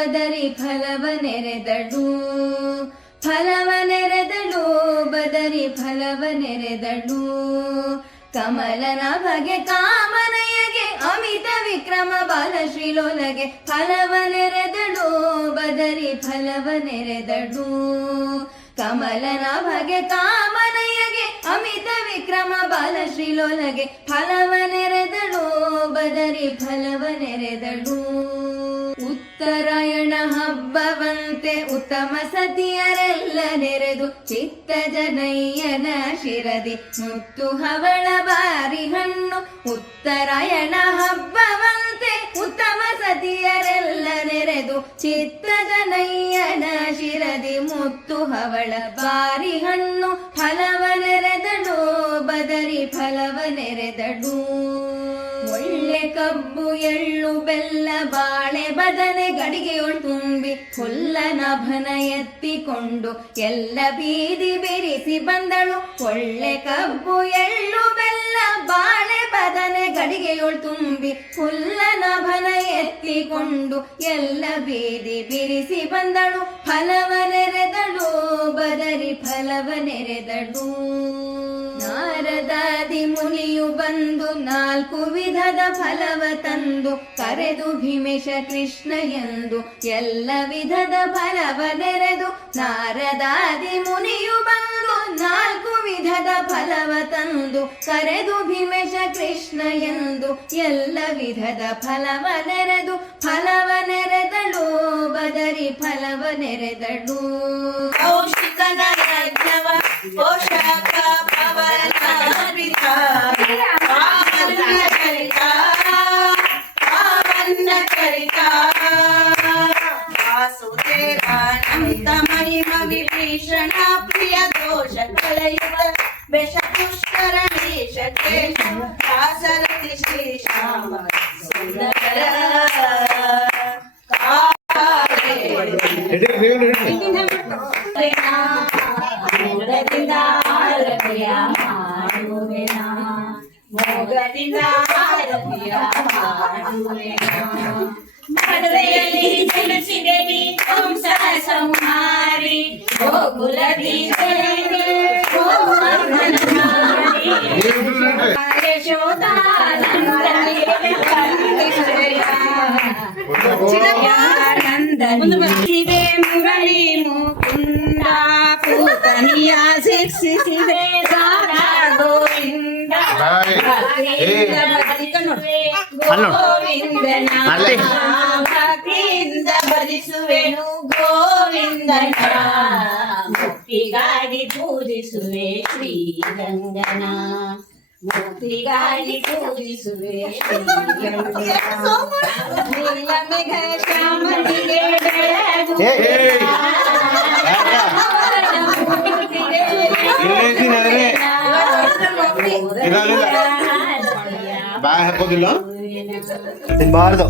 ಬದರಿ ಫಲವ ನೆರೆದಳು ಬದರಿ ಫಲವ ನೆರೆದಳು ಕಮಲನ ಬಗೆ ಕಾಮನಯಗೆ ಅಮಿತ ವಿಕ್ರಮ ಬಾಲಶ್ರೀಲೋಲಗೆ ಫಲವ ನೆರೆದಳು ಬದರಿ ಫಲವ ನೆರೆದಳು ಕಮಲನ ಬಗೆ ಕಾಮನಯಗೆ ಅಮಿತ ವಿಕ್ರಮ ಬಾಲಶ್ರೀಲೋಲಗೆ ಫಲವ ನೆರೆದಳು ಬದರಿ ಫಲವ ನೆರೆದಳು ಉತ್ತರಾಯಣ ಹಬ್ಬವಂತೆ ಉತ್ತಮ ಸತಿಯರೆಲ್ಲ ನೆರೆದು ಚಿತ್ತ ಜನಯ್ಯನ ಶಿರದಿ ಮುತ್ತು ಹವಳ ಬಾರಿ ಹಣ್ಣು ಉತ್ತರಾಯಣ ಹಬ್ಬವಂತೆ ಉತ್ತಮ ಸತಿಯರೆಲ್ಲ ನೆರೆದು ಚಿತ್ತ ಜನಯ್ಯನ ಶಿರದಿ ಮುತ್ತು ಹವಳ ಬಾರಿ ಹಣ್ಣು ಫಲವ ನೆರೆದಳು ಬದರಿ ಫಲವ ನೆರೆದಳು ಒಳ್ಳೆ ಕಬ್ಬು ಎಳ್ಳು ಬೆಲ್ಲ ಬಾಳೆ ಬದನೆ ಗಡಿಗೆಯೊಳ್ ತುಂಬಿ ಹುಲ್ಲನಭನ ಎತ್ತಿಕೊಂಡು ಎಲ್ಲ ಬೀದಿ ಬೆರೆಸಿ ಬಂದಳು ಒಳ್ಳೆ ಕಬ್ಬು ಎಳ್ಳು ಬೆಲ್ಲ ಬಾಳೆ ಬದನೆ ಗಡಿಗೆಯೊಳ್ ತುಂಬಿ ಹುಲ್ಲನಭನ ಎತ್ತಿಕೊಂಡು ಎಲ್ಲ ಬೀದಿ ಬಿರಿಸಿ ಬಂದಳು ಫಲವ ನೆರೆದಳು ಬದರಿ ಫಲವ ನೆರೆದಳು ನಾರದಾದಿ ಮುನಿಯು ಬಂದು 4 ವಿಧದ ಫಲವ ತಂದು ಕರೆದು ಭೀಮೇಶ ಕೃಷ್ಣ ಎಂದು ಎಲ್ಲ ವಿಧದ ಫಲವ ನೆರೆದು ನಾರದಾದಿ ಮುನಿಯು ಬಂದು 4 ವಿಧದ ಫಲವ ತಂದು ಕರೆದು ಭೀಮೇಶ ಕೃಷ್ಣ ಎಂದು ಎಲ್ಲ ವಿಧದ ಫಲವ ನೆರೆದು ಫಲವ ನೆರೆದಳು ಬದರಿ ಫಲವ ನೆರೆದಳು ಕೌಶಿಕನ ಯಜ್ಞವ ಪೋಷಕ ಪಾವನ ಚರಿತ ವಾಸುದೇವಾನಂತ ಮಹಿಮ ವಿಭೀಷಣ ಪ್ರಿಯ ದೋಷ ಕಲಯುತ ಬೆಷ ಪುಷ್ಕರಣೀಶ ಕೇಶ ದಾಸರಥಿ ಶ್ರೀ ಶ್ಯಾಮ ಸುಂದರ ಮದುವೆಯಲ್ಲಿ ಜನಿಸಿದೆವಿ ಕಂಸ ಸಂಹಾರಿ ಗೋಕುಲದಿ ಯಶೋದಾನಂದನಿದೆ ಮುರಳಿ ಮುಕುಂದ ಕೂತನಿಯ ಶಿಕ್ಷಿಸಿದೆ ಗೋವಿಂದ ಗೋವಿಂದನ ಭಕ್ತಿಯಿಂದ ಭಜಿಸುವೆನು ಗೋವಿಂದನ ಮುಕ್ತಿಗಾಗಿ ಪೂಜಿಸುವೆ ಶ್ರೀರಂಗನ ಮುಕ್ತಿಗಾಗಿ ಪೂಜಿಸುವೆ ಶ್ರೀರಂಗನ ಶ್ಯಾಮನಿಗೆ ಬಾಯ್ ಹಾಕೋದಿಲ್ಲ ತಿನ್ಬಾರ್ದು.